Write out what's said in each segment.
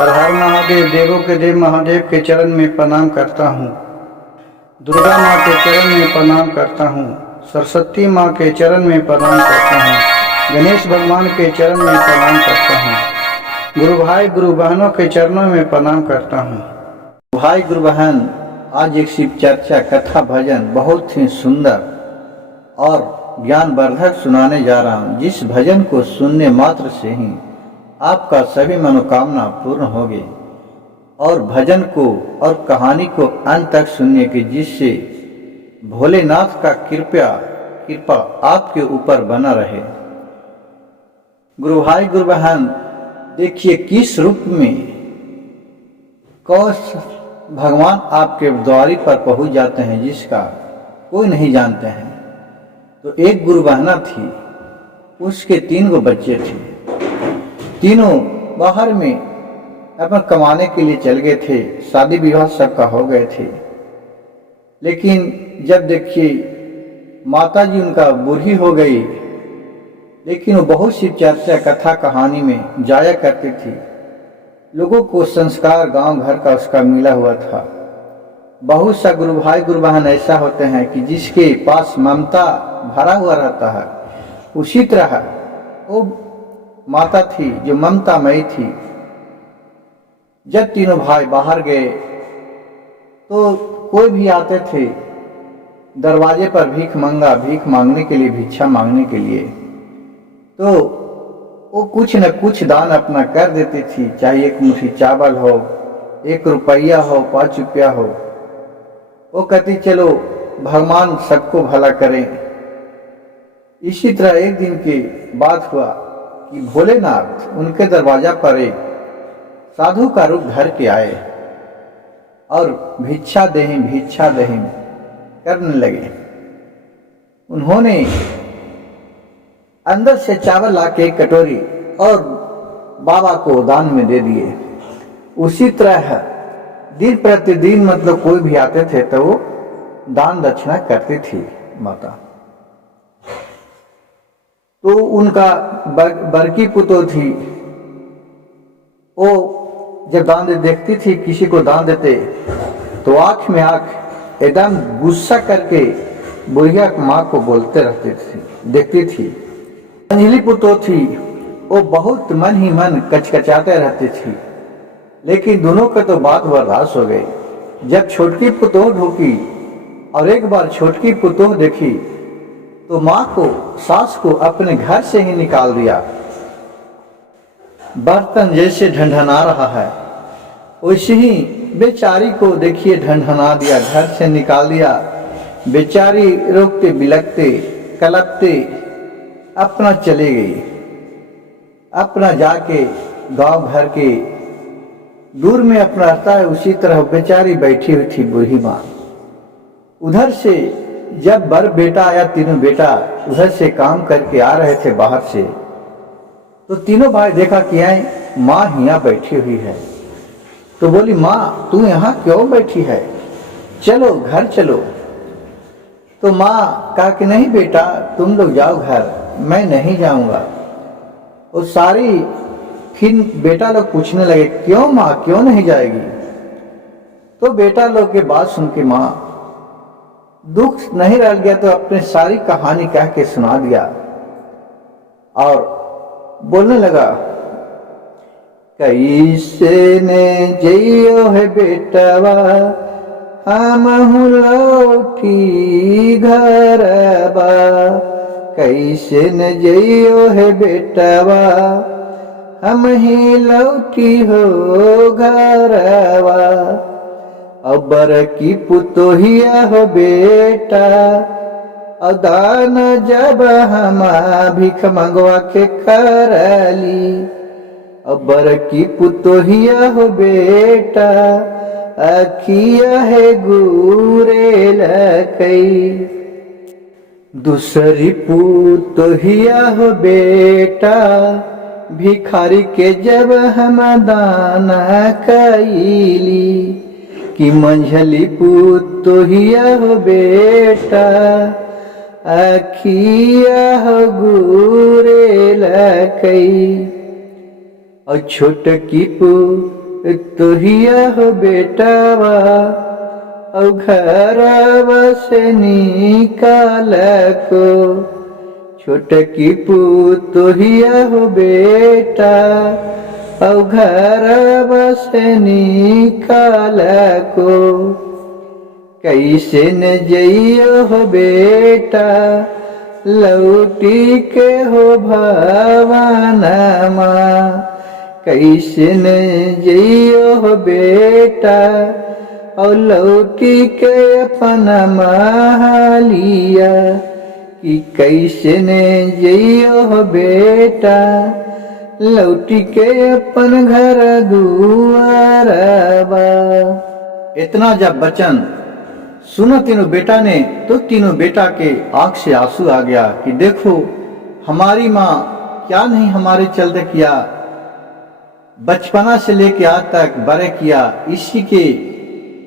हर हर महादेव, देवों के देव महादेव के चरण में प्रणाम करता हूँ। दुर्गा माँ के चरण में प्रणाम करता हूँ। सरस्वती माँ के चरण में प्रणाम करता हूँ। गणेश भगवान के चरण में प्रणाम करता हूँ। गुरु भाई गुरु बहनों के चरणों में प्रणाम करता हूँ। भाई गुरु बहन, आज एक शिव चर्चा कथा भजन बहुत ही सुंदर और ज्ञानवर्धक सुनाने जा रहा हूँ, जिस भजन को सुनने मात्र से ही आपका सभी मनोकामना पूर्ण होगी। और भजन को और कहानी को अंत तक सुनिए कि जिससे भोलेनाथ का कृपा आपके ऊपर बना रहे। गुरु भाई गुरु बहन, देखिए किस रूप में कौश भगवान आपके द्वारी पर पहुंच जाते हैं, जिसका कोई नहीं जानते हैं। तो एक गुरु बहना थी, उसके 3 गो बच्चे थे। तीनों बाहर में अपना कमाने के लिए चल गए थे, शादी विवाह सबका हो गए थे। लेकिन जब देखिए माता जी उनका बूढ़ी हो गई, लेकिन वो बहुत सी चर्चा कथा कहानी में जाया करती थी। लोगों को संस्कार गांव घर का उसका मिला हुआ था। बहुत सा गुरु भाई गुरु बहन ऐसा होते हैं कि जिसके पास ममता भरा हुआ रहता है। उसी तरह वो माता थी जो ममतामयी थी। जब तीनों भाई बाहर गए तो कोई भी आते थे दरवाजे पर भीख मांगने के लिए, भिक्षा मांगने के लिए, तो वो कुछ न कुछ दान अपना कर देती थी। चाहे 1 मुट्ठी चावल हो, 1 रुपया हो, 5 रुपया हो। वो कहती चलो भगवान सबको भला करें। इसी तरह एक दिन की बात हुआ कि भोलेनाथ उनके दरवाजा पर एक साधु का रूप धर के आए और भिक्षा देहिं करने लगे। उन्होंने अंदर से चावल लाके एक कटोरी और बाबा को दान में दे दिए। उसी तरह दिन प्रतिदिन मतलब कोई भी आते थे तो वो दान दक्षिणा करती थी माता। तो उनका बड़की पुतोह थी, वो जब दान देखती थी किसी को दान देते तो आंख में आंख एकदम गुस्सा करके बुढ़िया माँ को बोलते रहती थी, देखती थी। अंजलि पुतोह थी, वो बहुत मन ही मन कचकचाते रहती थी। लेकिन दोनों का तो बात बर्दाश्त हो गई। जब छोटकी पुतोह ढूंढी और एक बार छोटकी पुतोह देखी तो माँ को, सास को अपने घर से ही निकाल दिया। बर्तन जैसे ढंढना रहा है वैसे ही बेचारी को देखिए ढंढना दिया, घर से निकाल दिया। बेचारी रोकते बिलकते कलपते अपना चले गई। अपना जाके गांव घर के दूर में अपना रहता है, उसी तरह बेचारी बैठी हुई थी बूढ़ी माँ। उधर से जब बर बेटा आया, तीनों बेटा उधर से काम करके आ रहे थे बाहर से, तो तीनों भाई देखा कि माँ यहाँ बैठी हुई है। तो बोली, माँ तू यहाँ क्यों बैठी है, चलो घर चलो। तो माँ कहा कि नहीं बेटा तुम लोग जाओ घर, मैं नहीं जाऊंगा। और सारी फिर बेटा लोग पूछने लगे क्यों माँ क्यों नहीं जाएगी। तो बेटा लोग के बात सुन के माँ दुख नहीं रह गया, तो अपने सारी कहानी कह के सुना दिया और बोलने लगा, कैसे ने जइयो है बेटवा हमहु लौटी घरबा, कैसे न जइयो है बेटवा हम ही लौटी हो घरवा। अबर की पुतोहिया हो बेटा, अदान जब हम भिख मंगवा के करली। अबर की पुतोहिया हो बेटा, अखिया है गुरे लकई। दूसरी पुतोहिया हो बेटा, भिखारी के जब हम दाना कैली। कि मंझली पुतोहिया हो बेटा, अखिया हो गुरे लकई। और छोटकी तुहिया हो बेटावा औ घरवा से निकाल को, छोटकी पुतोहिया हो बेटा औ घरवा से निकाल को, कैसे न जइयो हो बेटा लौटी के हो भवनमा, कैसे न जइयो हो बेटा और लौटी के अपन महलिया, कि कैसे न जइयो हो बेटा लौटी के अपन घर दुआरबा। इतना जब वचन सुना तीनों बेटा ने तो तीनों बेटा के आंख से आंसू आ गया कि देखो हमारी माँ क्या नहीं हमारे चलते किया, बचपना से लेके आज तक बड़े किया, इसी के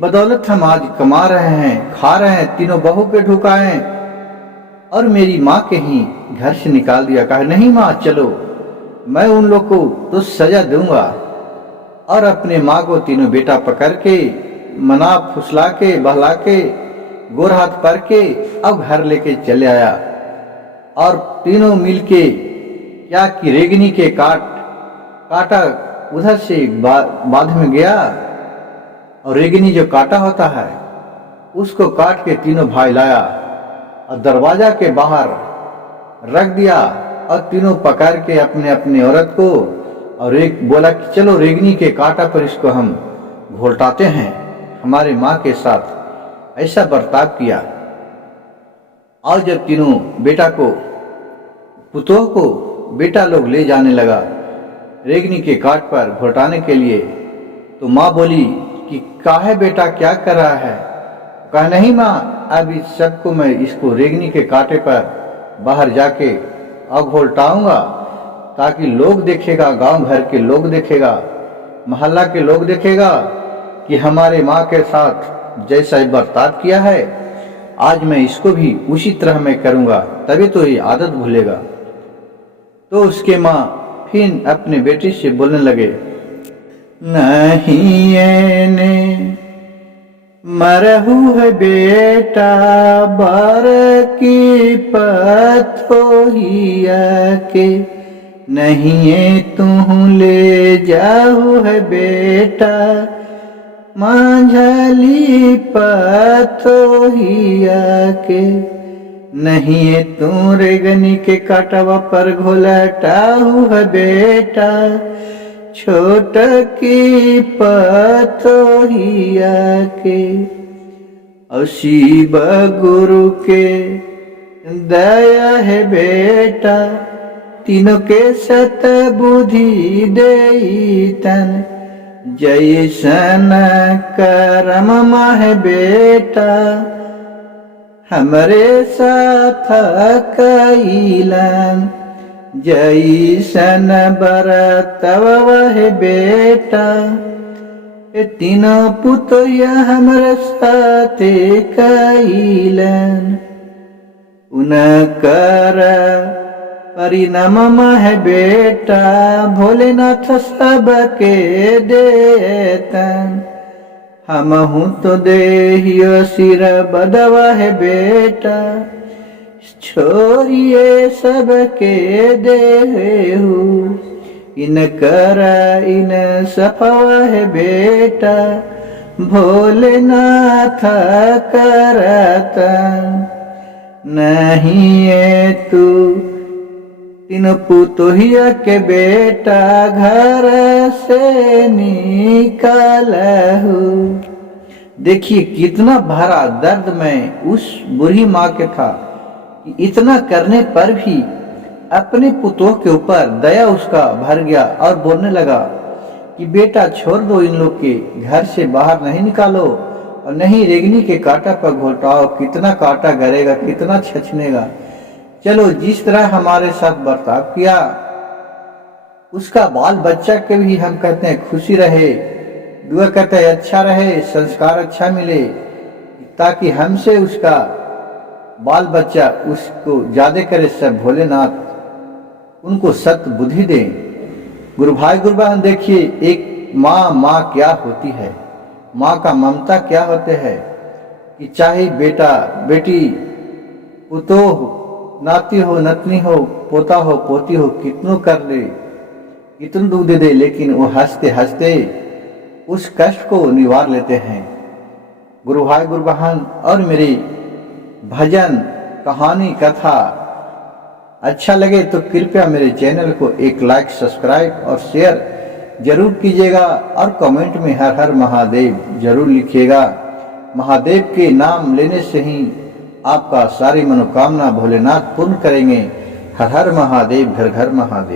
बदौलत हम आज कमा रहे हैं, खा रहे हैं, तीनों बहू के ढुकाए और मेरी माँ के ही घर से निकाल दिया। कहा नहीं माँ चलो, मैं उन लोग को तो सजा दूंगा। और अपने माँ को तीनों बेटा पकड़ के मना फुसला के बहला के गोर हाथ पर के अब घर लेके चले आया। और तीनों मिलके क्या कि रेगनी के काटा उधर से बाध में गया और रेगनी जो काटा होता है उसको काट के तीनों भाई लाया और दरवाजा के बाहर रख दिया और तीनों पकड़ के अपने अपने औरत को और एक बोला कि चलो रेगनी के कांटा पर इसको हम घोलटाते हैं। हमारे माँ के साथ ऐसा बर्ताव किया। और जब तीनों बेटा को पुतोह को बेटा लोग ले जाने लगा रेगनी के काट पर घोटाने के लिए, तो माँ बोली कि काहे बेटा क्या कर रहा है। कहा नहीं माँ, अब इस सबको मैं इसको रेगनी के कांटे पर बाहर जाके अब घोलटाऊंगा ताकि लोग देखेगा, गांव भर के लोग देखेगा, मोहल्ला के लोग देखेगा कि हमारे माँ के साथ जैसा बर्ताव किया है आज मैं इसको भी उसी तरह मैं करूंगा, तभी तो ये आदत भूलेगा। तो उसके माँ फिर अपने बेटे से बोलने लगे, नहीं ने मरहू है बेटा बार की पथोहिया के, नहीं तू ले जाऊ है बेटा मांझली पथोहिया के, नहीं तू रेगनी के काटवा पर घोलटाऊ है बेटा छोट की पथोहिया के। और शिव गुरु के दया है बेटा तीनों के सत बुद्धि देई तन, जैसन कर्म है बेटा हमरे साथ कैलन, जैसन बरतव है बेटा तीनों पुतोया हमरे साथे कैलन। उनकर परिणाम है बेटा भोलेनाथ सबके देतन, हमहू तो देहियो सिर बदवा है बेटा छोड़िए सबके देहू, इनकर इन सफवा है बेटा भोलेनाथ करतन। नहीं है तू तीन पुतोहिया के बेटा घर से निकालहू। देखिए कितना भरा दर्द में उस बुरी माँ के था, इतना करने पर भी अपने पुतोह के ऊपर दया उसका भर गया और बोलने लगा कि बेटा छोड़ दो, इन लोग के घर से बाहर नहीं निकालो और नहीं रेगनी के कांटा पर घोटाओ, कितना कांटा गरेगा, कितना छछनेगा। चलो जिस तरह हमारे साथ बर्ताव किया उसका बाल बच्चा के भी हम कहते हैं खुशी रहे, दुआ करते हैं अच्छा रहे, संस्कार अच्छा मिले, ताकि हमसे उसका बाल बच्चा उसको ज्यादा करे। सब भोलेनाथ उनको सत बुद्धि दे। गुरु भाई गुरु बहन देखिए, एक माँ माँ क्या होती है, माँ का ममता क्या होते है कि चाहे बेटा बेटी पुतोह नाती हो नतनी हो पोता हो पोती हो कितनों कर ले कितन दूध दे दे, लेकिन वो हंसते हंसते उस कष्ट को निवार लेते हैं। गुरु भाई गुरु बहन और मेरी भजन कहानी कथा अच्छा लगे तो कृपया मेरे चैनल को एक लाइक सब्सक्राइब और शेयर जरूर कीजिएगा और कमेंट में हर हर महादेव जरूर लिखिएगा। महादेव के नाम लेने से ही आपका सारी मनोकामना भोलेनाथ पूर्ण करेंगे। हर हर महादेव, घर घर महादेव।